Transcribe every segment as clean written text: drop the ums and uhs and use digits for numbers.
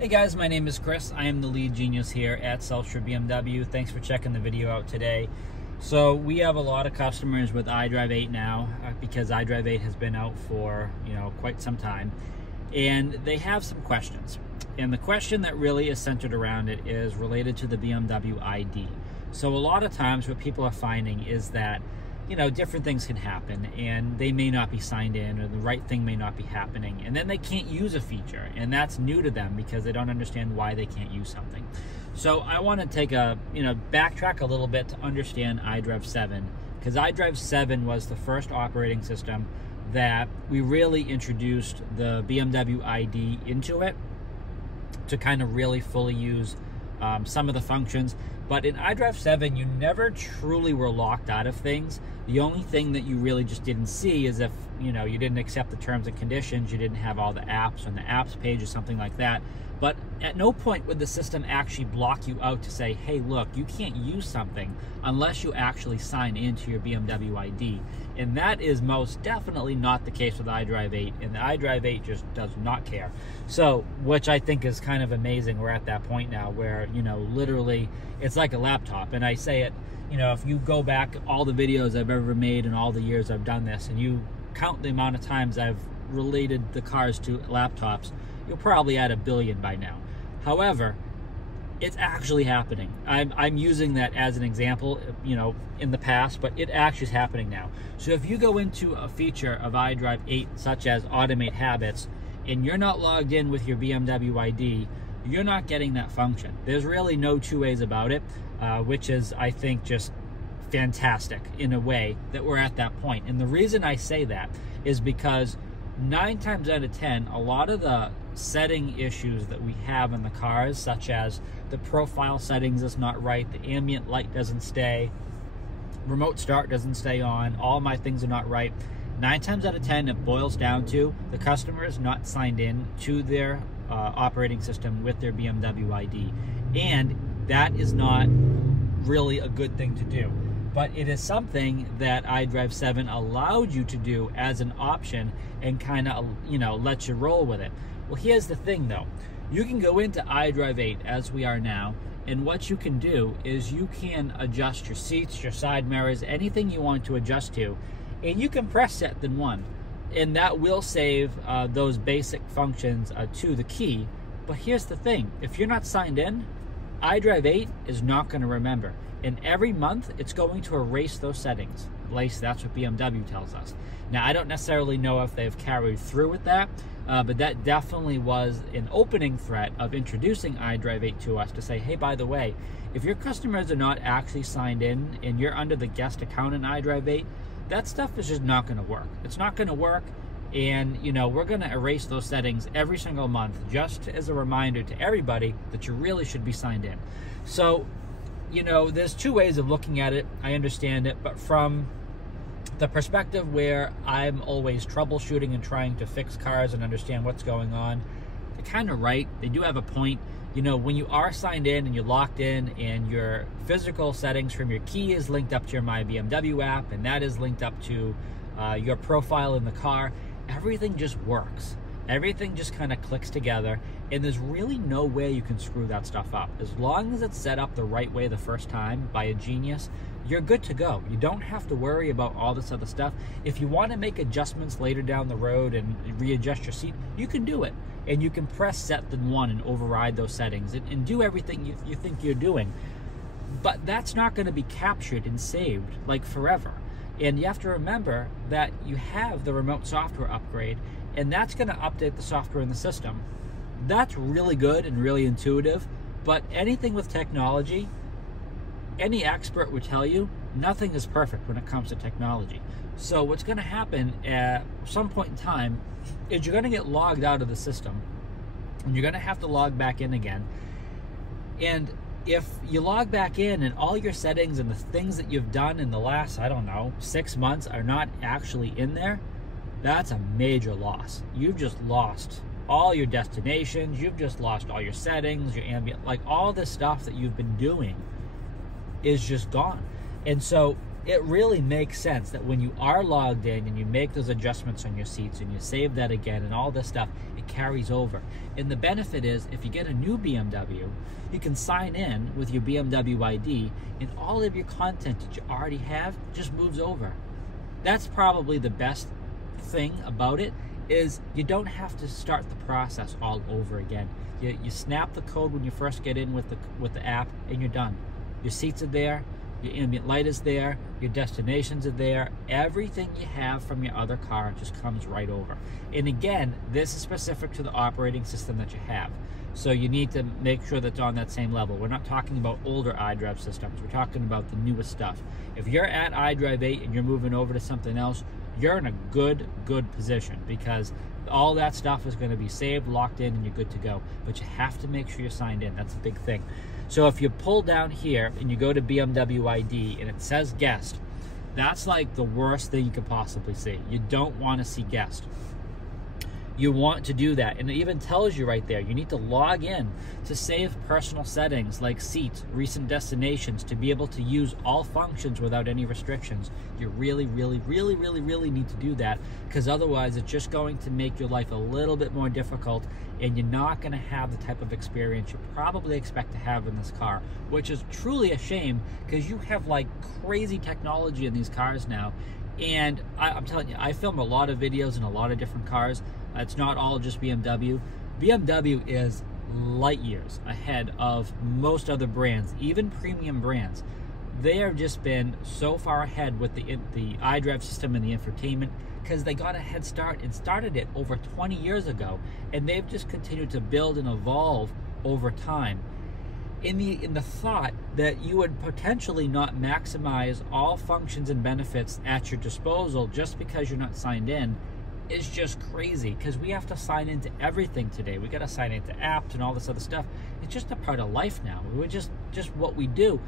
Hey guys, my name is Chris. I am the lead genius here at South Shore BMW. Thanks for checking the video out today. So we have a lot of customers with ID8 now because ID8 has been out for quite some time, and they have some questions. And the question that really is centered around it is related to the BMW ID. So a lot of times what people are finding is that different things can happen and they may not be signed in, or the right thing may not be happening, and then they can't use a feature, and that's new to them because they don't understand why they can't use something. So I want to take a backtrack a little bit to understand iDrive 7, because iDrive 7 was the first operating system that we really introduced the BMW ID into it to kind of really fully use some of the functions. But in iDrive 7, you never truly were locked out of things. The only thing that you really just didn't see is if you didn't accept the terms and conditions, you didn't have all the apps on the apps page or something like that. But at no point would the system actually block you out to say, hey, look, you can't use something unless you actually sign into your BMW ID. And that is most definitely not the case with iDrive 8, and the iDrive 8 just does not care. So, which I think is kind of amazing. We're at that point now where, literally it's like a laptop. And I say it, if you go back all the videos I've ever made and all the years I've done this, and you count the amount of times I've related the cars to laptops, you're probably at 1 billion by now. However, it's actually happening. I'm using that as an example, in the past, but it actually is happening now. So if you go into a feature of iDrive 8, such as Automate Habits, and you're not logged in with your BMW ID, you're not getting that function. There's really no two ways about it, which is, I think, just fantastic in a way that we're at that point. And the reason I say that is because 9 times out of 10, a lot of the setting issues that we have in the cars, such as the profile settings is not right, the ambient light doesn't stay, remote start doesn't stay on, all my things are not right. 9 times out of 10, it boils down to the customer is not signed in to their operating system with their BMW ID. And that is not really a good thing to do. But it is something that iDrive 7 allowed you to do as an option and kind of, let you roll with it. Well, here's the thing though. You can go into iDrive 8 as we are now, and what you can do is you can adjust your seats, your side mirrors, anything you want to adjust to, and you can press set then 1. And that will save those basic functions to the key. But here's the thing. If you're not signed in, iDrive 8 is not going to remember. And every month, it's going to erase those settings. At least that's what BMW tells us. Now, I don't necessarily know if they've carried through with that, but that definitely was an opening threat of introducing iDrive 8 to us to say, hey, by the way, if your customers are not actually signed in and you're under the guest account in iDrive 8, that stuff is just not going to work. It's not going to work, and we're going to erase those settings every single month just as a reminder to everybody that you really should be signed in. So, there's two ways of looking at it. I understand it, but from the perspective where I'm always troubleshooting and trying to fix cars and understand what's going on, they're kind of right. They do have a point. When you are signed in and you're locked in and your physical settings from your key is linked up to your My BMW app, and that is linked up to your profile in the car, everything just works. Everything just kind of clicks together, and there's really no way you can screw that stuff up. As long as it's set up the right way the first time by a genius, you're good to go. You don't have to worry about all this other stuff. If you want to make adjustments later down the road and readjust your seat, you can do it. And you can press set then 1 and override those settings and do everything you think you're doing. But that's not going to be captured and saved like forever. And you have to remember that you have the remote software upgrade, and that's going to update the software in the system. That's really good and really intuitive, but anything with technology, any expert would tell you, nothing is perfect when it comes to technology. So what's going to happen at some point in time is you're going to get logged out of the system, and you're going to have to log back in again. And if you log back in and all your settings and the things that you've done in the last, 6 months are not actually in there, that's a major loss. You've just lost all your destinations, you've just lost all your settings, your ambient, all this stuff that you've been doing is just gone. And so it really makes sense that when you are logged in and you make those adjustments on your seats and you save that again and all this stuff, it carries over. And the benefit is, if you get a new BMW, you can sign in with your BMW ID and all of your content that you already have just moves over. That's probably the best thing about it, is you don't have to start the process all over again. You snap the code when you first get in with the app and you're done. Your seats are there, your ambient light is there, your destinations are there, everything you have from your other car just comes right over. And again, this is specific to the operating system that you have. So you need to make sure that's on that same level. We're not talking about older iDrive systems, we're talking about the newest stuff. If you're at iDrive 8 and you're moving over to something else, you're in a good position, because all that stuff is going to be saved, locked in, and you're good to go. But you have to make sure you're signed in. That's a big thing. So if you pull down here and you go to BMW ID and it says guest, that's like the worst thing you could possibly see. You don't want to see guest. You want to do that, and it even tells you right there, you need to log in to save personal settings like seats, recent destinations, to be able to use all functions without any restrictions. You really need to do that, because otherwise it's just going to make your life a little bit more difficult, and you're not going to have the type of experience you probably expect to have in this car, which is truly a shame, because you have like crazy technology in these cars now. And I'm telling you, I film a lot of videos in a lot of different cars. It's not all just BMW. BMW is light years ahead of most other brands, even premium brands. They have just been so far ahead with the iDrive system and the infotainment, because they got a head start and started it over 20 years ago, and they've just continued to build and evolve over time. In the thought that you would potentially not maximize all functions and benefits at your disposal just because you're not signed in is just crazy, because we have to sign into everything today. We got to sign into apps and all this other stuff. It's just a part of life now. We're just what we do.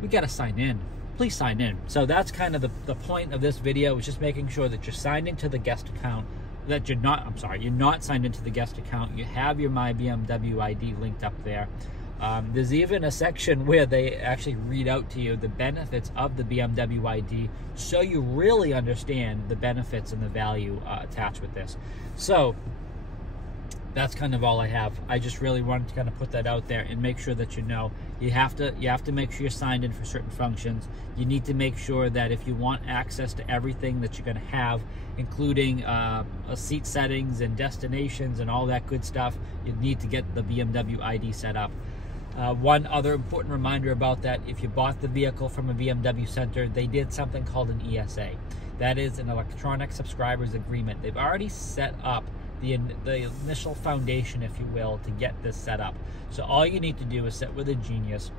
We got to sign in. Please sign in. So that's kind of the point of this video, is just making sure that you're signed into the guest account, that you're not signed into the guest account. You have your My BMW ID linked up there. There's even a section where they actually read out to you the benefits of the BMW ID, so you really understand the benefits and the value attached with this. So that's kind of all I have. I just really wanted to kind of put that out there and make sure that you know you have to make sure you're signed in for certain functions. You need to make sure that if you want access to everything that you're going to have, including seat settings and destinations and all that good stuff, you need to get the BMW ID set up. One other important reminder about that: if you bought the vehicle from a BMW center, they did something called an ESA. That is an electronic subscribers agreement. They've already set up the initial foundation, if you will, to get this set up. So all you need to do is sit with a genius,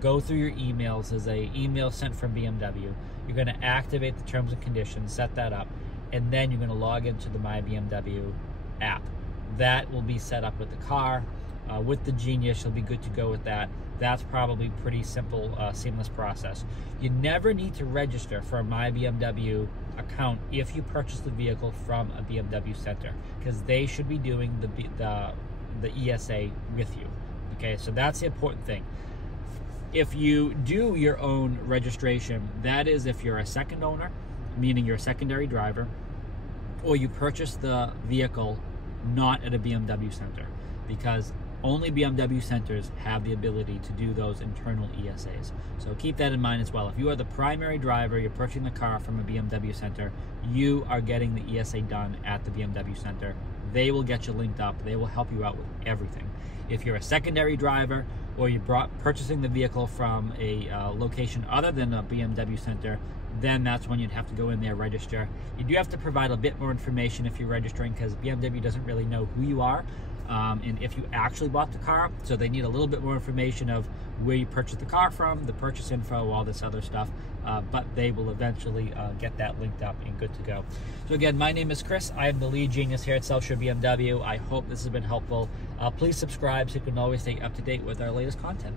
go through your emails. There's an email sent from BMW. You're going to activate the terms and conditions, set that up, and then you're going to log into the My BMW app. That will be set up with the car. With the Genius, you'll be good to go with that. That's probably pretty simple, seamless process. You never need to register for a My BMW account if you purchase the vehicle from a BMW center, because they should be doing the ESA with you. Okay, so that's the important thing. If you do your own registration, that is if you're a second owner, meaning you're a secondary driver, or you purchase the vehicle not at a BMW center, because only BMW centers have the ability to do those internal ESAs. So keep that in mind as well. If you are the primary driver, you're purchasing the car from a BMW center, you are getting the ESA done at the BMW center. They will get you linked up. They will help you out with everything. If you're a secondary driver, or you're purchasing the vehicle from a location other than a BMW center, then that's when you'd have to go in there, register. You do have to provide a bit more information if you're registering, because BMW doesn't really know who you are. And if you actually bought the car, so they need a little bit more information of where you purchased the car from, the purchase info, all this other stuff, but they will eventually get that linked up and good to go. So again, my name is Chris. I am the lead genius here at South Shore BMW. I hope this has been helpful. Please subscribe so you can always stay up to date with our latest content.